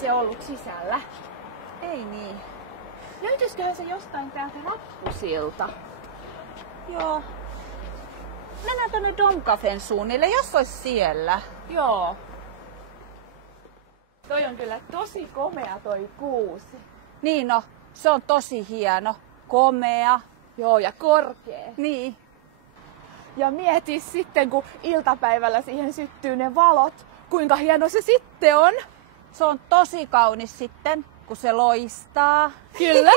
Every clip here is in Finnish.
se ollut sisällä. Ei niin. Löytyisiköhän se jostain täältä rappusilta? Joo. Mennään tonne Domcafen suunnille, jos olisi siellä. Joo. Toi on kyllä tosi komea toi kuusi. Niin no, se on tosi hieno. Komea. Joo, ja korkea. Niin. Ja mieti sitten, kun iltapäivällä siihen syttyy ne valot, kuinka hieno se sitten on. Se on tosi kaunis sitten, kun se loistaa. Kyllä.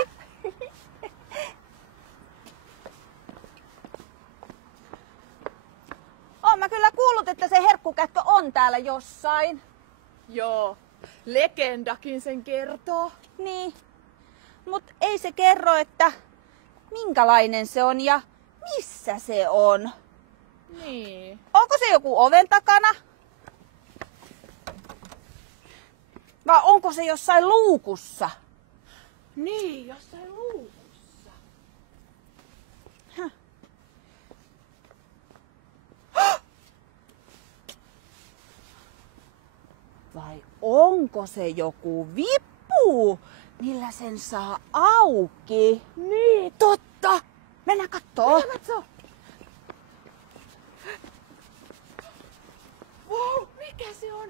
Oon mä kyllä kuullut, että se herkkukätkö on täällä jossain. Joo, legendakin sen kertoo. Niin, mut ei se kerro, että minkälainen se on ja missä se on. Niin. Onko se joku oven takana? Vai onko se jossain luukussa? Niin, jossain luukussa. Vai onko se joku vippu, millä sen saa auki? Niin, totta. Mennään kattoo. Mennään katsoo. Wow, mikä se on?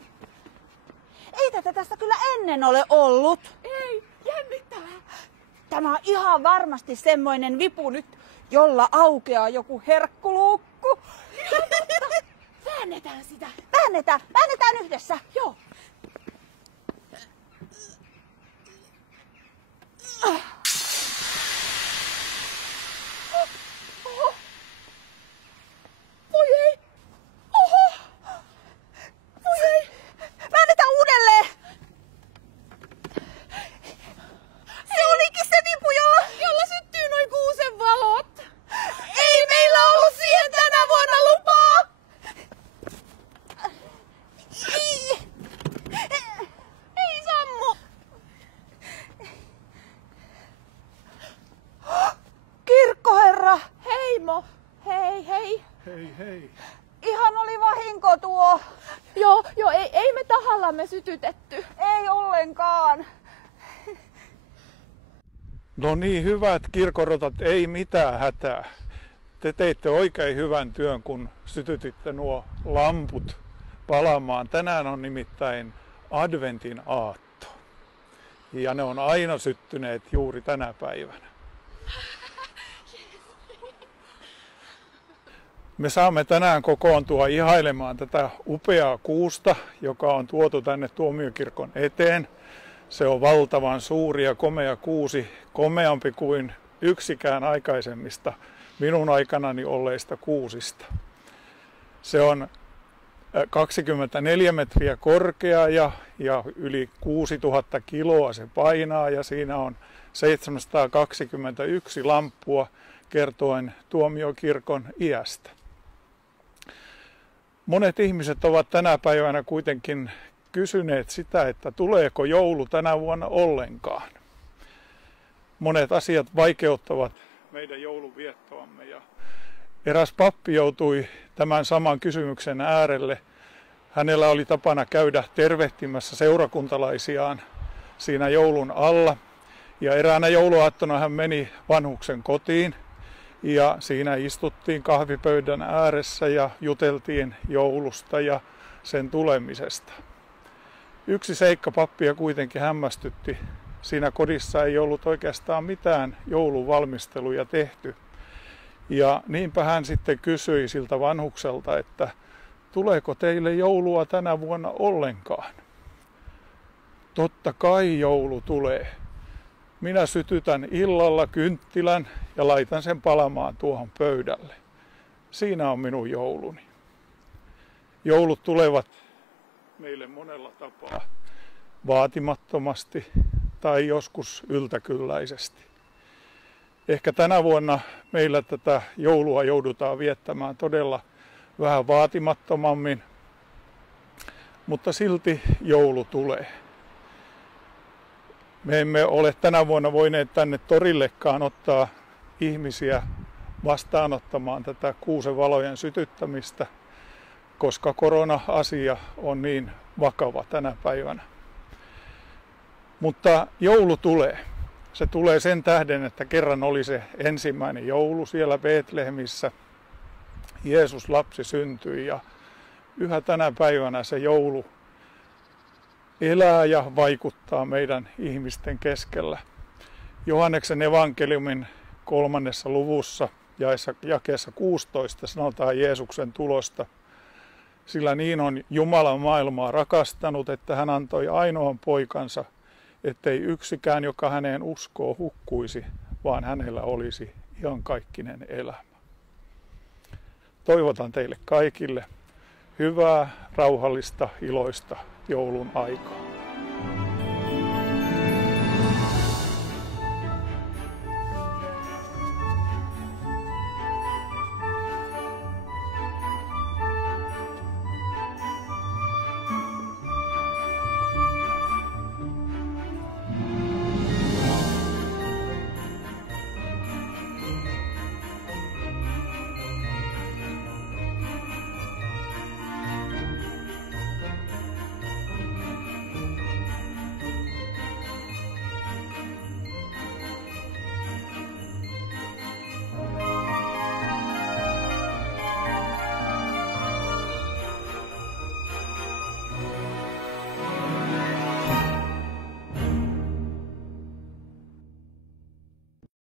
Ei tätä tässä kyllä ennen ole ollut. Ei, jännittävää. Tämä on ihan varmasti semmoinen vipu nyt, jolla aukeaa joku herkkuluukku. Väännetään sitä. Väännetään yhdessä. Joo. Voi ei. Oho. Voi ei. Väännetään uudelleen. Se olikin se vipu, Jolla syttyy noin kuusen valot. ei meillä ollut siihen tänä vuonna lupaa. Ei sammu. Kirkkoherra, Heimo. Hei, hei. Hei hei. ihan oli vahinko tuo. Joo, ei me tahallamme sytytetty. Ei ollenkaan. No niin, hyvät kirkorotat, ei mitään hätää. Te teitte oikein hyvän työn, kun sytytitte nuo lamput palamaan. Tänään on nimittäin adventin aatto. Ja ne on aina syttyneet juuri tänä päivänä. Me saamme tänään kokoontua ihailemaan tätä upeaa kuusta, joka on tuotu tänne Tuomiokirkon eteen. Se on valtavan suuri ja komea kuusi, komeampi kuin yksikään aikaisemmista minun aikanani olleista kuusista. Se on 24 metriä korkea ja yli 6000 kiloa se painaa ja siinä on 721 lamppua kertoen Tuomiokirkon iästä. Monet ihmiset ovat tänä päivänä kuitenkin kysyneet sitä, että tuleeko joulu tänä vuonna ollenkaan. Monet asiat vaikeuttavat meidän joulunviettoamme ja eräs pappi joutui tämän saman kysymyksen äärelle. Hänellä oli tapana käydä tervehtimässä seurakuntalaisiaan siinä joulun alla ja eräänä jouluaattona hän meni vanhuksen kotiin ja siinä istuttiin kahvipöydän ääressä ja juteltiin joulusta ja sen tulemisesta. Yksi seikka pappia kuitenkin hämmästytti. Siinä kodissa ei ollut oikeastaan mitään jouluvalmisteluja tehty. Ja niinpä hän sitten kysyi siltä vanhukselta, että tuleeko teille joulua tänä vuonna ollenkaan? Totta kai joulu tulee. Minä sytytän illalla kynttilän ja laitan sen palamaan tuohon pöydälle. Siinä on minun jouluni. Joulut tulevat meille monella tapaa, vaatimattomasti tai joskus yltäkylläisesti. Ehkä tänä vuonna meillä tätä joulua joudutaan viettämään todella vähän vaatimattomammin, mutta silti joulu tulee. Me emme ole tänä vuonna voineet tänne torillekaan ottaa ihmisiä vastaanottamaan tätä kuusen valojen sytyttämistä, koska korona-asia on niin vakava tänä päivänä. Mutta joulu tulee. Se tulee sen tähden, että kerran oli se ensimmäinen joulu siellä Betlehemissä. Jeesus lapsi syntyi ja yhä tänä päivänä se joulu elää ja vaikuttaa meidän ihmisten keskellä. Johanneksen evankeliumin 3. luvussa jakeessa 16 sanotaan Jeesuksen tulosta. Sillä niin on Jumala maailmaa rakastanut, että hän antoi ainoan poikansa, ettei yksikään, joka häneen uskoo, hukkuisi, vaan hänellä olisi iankaikkinen elämä. Toivotan teille kaikille hyvää, rauhallista, iloista joulun aikaa.